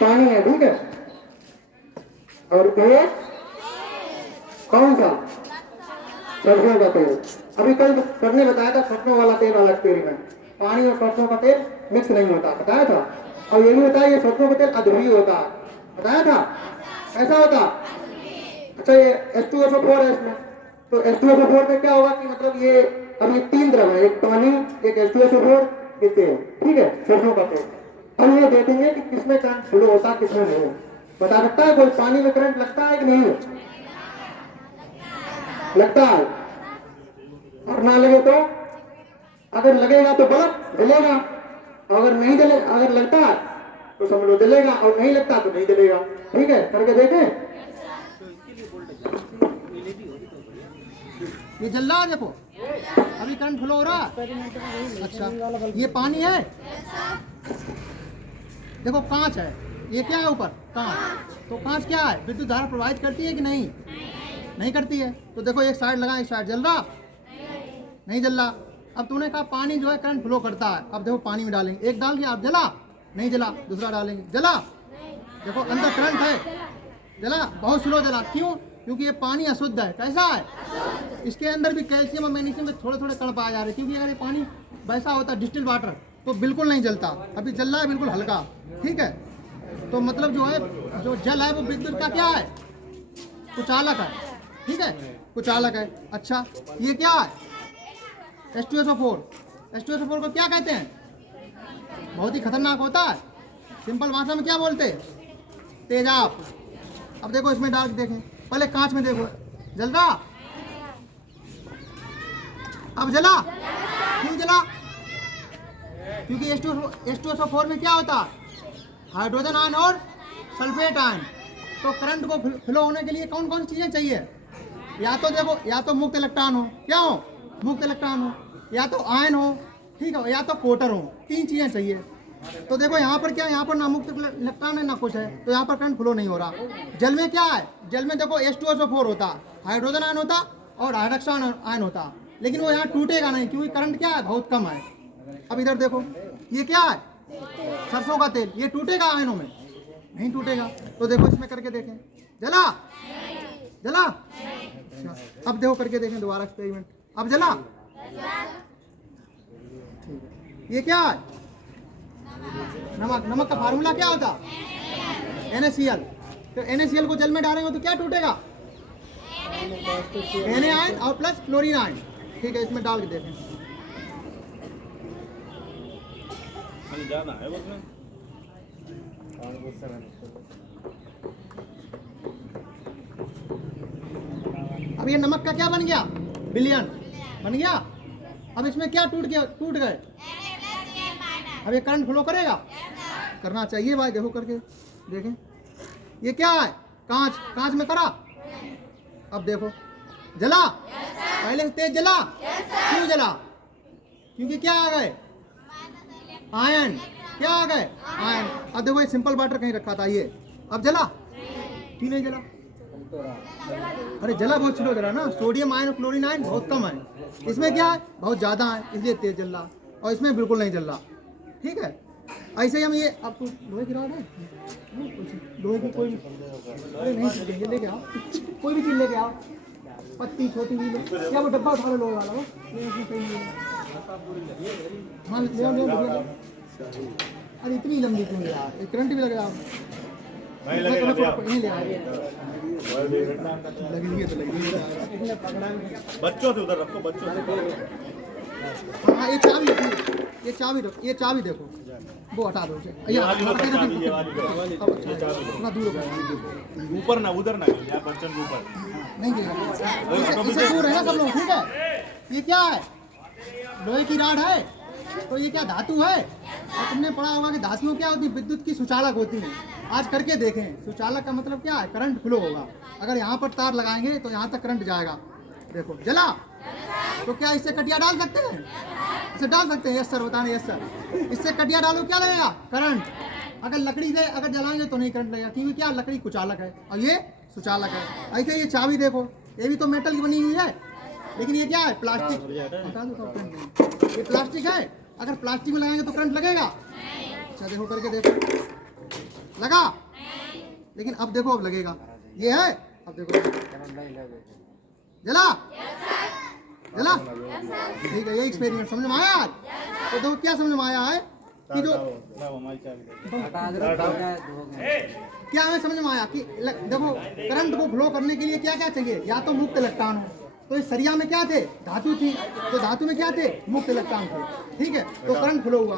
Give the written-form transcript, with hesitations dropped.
पानी है, ठीक है। और तेल कौन सा? सरसों का तेल। अभी कल सर ने बताया था सरसों वाला तेल अलग तेल में, पानी और सरसों का तेल मिक्स नहीं होता, बताया था। और ये भी बताया ये सरसों का तेल अध्रुवीय होता है, बताया था। ऐसा होता। अच्छा ये H2SO4 है इसमें, तो H2SO4 में क्या होगा कि मतलब ये अभी 3 द्रव है, एक पानी, एक H2SO4, ये तेल, ठीक है, सरसों का तेल। अब ये देखेंगे कि किसमें करंट फ्लो होता है किसमें नहीं। बता सकता है कोई पानी में करंट लगता है कि नहीं? लगता है। और ना लगे तो? अगर लगेगा तो बल्ब जलेगा, अगर नहीं जले, अगर लगता है तो समझ लो जलेगा, और नहीं लगता तो नहीं जलेगा, ठीक है। करके देखें। ये जल रहा है, देखो अभी करंट फ्लो हो रहा है। अच्छा ये पानी है, देखो कांच है, ये क्या है ऊपर? कांच। तो कांच क्या है, विद्युत धारा प्रवाहित करती है कि नहीं? नहीं करती है। तो देखो एक साइड लगा, एक साइड जल रहा, नहीं जल रहा। अब तूने कहा पानी जो है करंट फ्लो करता है, अब देखो पानी में डालेंगे, एक डाल के आप जला, नहीं जला, दूसरा डालेंगे, जला। देखो अंदर करंट है, जला, बहुत स्लो जला। क्यों? क्योंकि ये पानी अशुद्ध है। कैसा है? इसके अंदर भी कैल्शियम और मैग्नीशियम में थोड़े थोड़े कण पाए जा रहे हैं। क्योंकि अगर ये पानी वैसा होता डिस्टिल वाटर तो बिल्कुल नहीं जलता। अभी जल रहा है बिल्कुल हल्का, ठीक है। तो मतलब जो है, जो जल है वो विद्युत का क्या है? कुचालक है, ठीक है, कुचालक है। अच्छा ये क्या है? H2SO4। H2SO4 को क्या कहते हैं? बहुत ही खतरनाक होता है। सिंपल भाषा में क्या बोलते हैं? तेजाब। अब देखो इसमें डाल के देखें, पहले कांच में देखो, जल रहा, अब जला। क्यों जला? क्योंकि H2SO4 में क्या होता है? हाइड्रोजन आयन और सल्फेट आयन। तो करंट को फ्लो होने के लिए कौन कौन सी चीजें चाहिए? या तो देखो, या तो मुक्त इलेक्ट्रॉन हो, क्या हो? मुक्त इलेक्ट्रॉन हो, या तो आयन हो, ठीक है, या तो कोटर हो। 3 चीजें चाहिए। तो देखो यहाँ पर क्या, यहाँ पर ना मुक्त इलेक्ट्रॉन है ना कुछ है, तो यहाँ पर करंट फ्लो नहीं हो रहा। जल में क्या है? जल में देखो H2SO4 होता, हाइड्रोजन आयन होता और हाइड्रोक्साइड आयन होता, लेकिन वो यहाँ टूटेगा नहीं क्योंकि करंट क्या है? बहुत कम है। अब इधर देखो, ये क्या है? सरसों का तेल, ये टूटेगा आयनों में? नहीं टूटेगा। तो देखो इसमें करके देखें, जला, जला। अच्छा अब देखो करके देखें दोबारा एक्सपेरिमेंट, अब जला, ठीक है। ये क्या है? नमक। नमक का फार्मूला क्या होता? NaCl। तो NaCl को जल में डालेंगे तो क्या टूटेगा? Na आयन और प्लस क्लोरीन आयन, ठीक है। इसमें डाल के देखें, जाना है उसमें। अब ये नमक का क्या बन गया? विलयन बन गया। अब इसमें क्या टूट गया? टूट गए। अब ये करंट फ्लो करेगा? करना चाहिए भाई, देखो करके देखें। ये क्या है? कांच। कांच में करा, अब देखो जला, पहले से तेज जला। क्यों जला? क्योंकि क्या आ गए? आयन। क्या आ गए? आयन। अब देखो ये सिंपल वाटर कहीं रखा था, ये अब जला, क्यों नहीं जला? अरे जला बहुत स्लो जला ना, सोडियम आयन और क्लोरीन आयन बहुत कम है, इसमें क्या है? बहुत ज़्यादा है, इसलिए तेज जल रहा, और इसमें बिल्कुल नहीं जल रहा, ठीक है। ऐसे ही हम ये, आपको लोहे की रॉड है? लोहे की कोई, अरे नहीं ये लेके आओ, कोई भी चीज़ लेके आओ, पत्ती छोटी भी ले, या वो डब्बा उठा लो लोहे वाला, वो हाँ ले आओ, ले आओ। अरे इतनी लंबी क्यों यार, एक करंट भी लग रहा है। नहीं लगेगा, नहीं लगेगी तो लगेगी। बच्चों से उधर रखो, बच्चों से। हाँ ये चाबी रखो, ये चाबी रखो, ये चाबी देखो, वो हटा दो। ऊपर ना, उधर ना, यहाँ बच्चों के ऊपर नहीं इससे दूर है ना सब लोग, ठीक है। ये क्या है? लोहे की रॉड है, तो ये क्या धातु है? और तुमने पढ़ा होगा कि धातुओं क्या होती? विद्युत की सुचालक होती है। आज करके देखें, सुचालक का मतलब क्या है? करंट फ्लो होगा। अगर यहाँ पर तार लगाएंगे तो यहाँ तक करंट जाएगा, देखो जला। तो क्या इससे कटिया डाल सकते हैं? इसे डाल सकते हैं? यस सर, बताने यस सर। इससे कटिया डालो, क्या लगेगा? करंट। अगर लकड़ी से अगर जलाएंगे तो नहीं करंट लगेगा, क्योंकि क्या लकड़ी कुचालक है और ये सुचालक है। ऐसे ये चाबी देखो, ये भी तो मेटल की बनी हुई है, लेकिन ये क्या है? प्लास्टिक। हटा दो तो करंट नहीं, ये प्लास्टिक है। अगर प्लास्टिक में लगाएंगे तो करंट लगेगा? अच्छा देखो करके देखो, लगा? लेकिन अब देखो, अब लगेगा, ये है, अब देखो जला, जला, ठीक है, ये एक्सपेरिमेंट समझ में आया आज? तो देखो क्या समझ में आया है कि जो क्या हमें समझ में आया कि देखो करंट को फ्लो करने के लिए क्या क्या चाहिए, या तो मुक्त इलेक्ट्रॉन हो, तो इस सरिया में क्या थे, धातु थी, तो धातु में क्या थे, मुक्त इलेक्ट्रॉन थे, ठीक है, तो करंट फ्लो हुआ।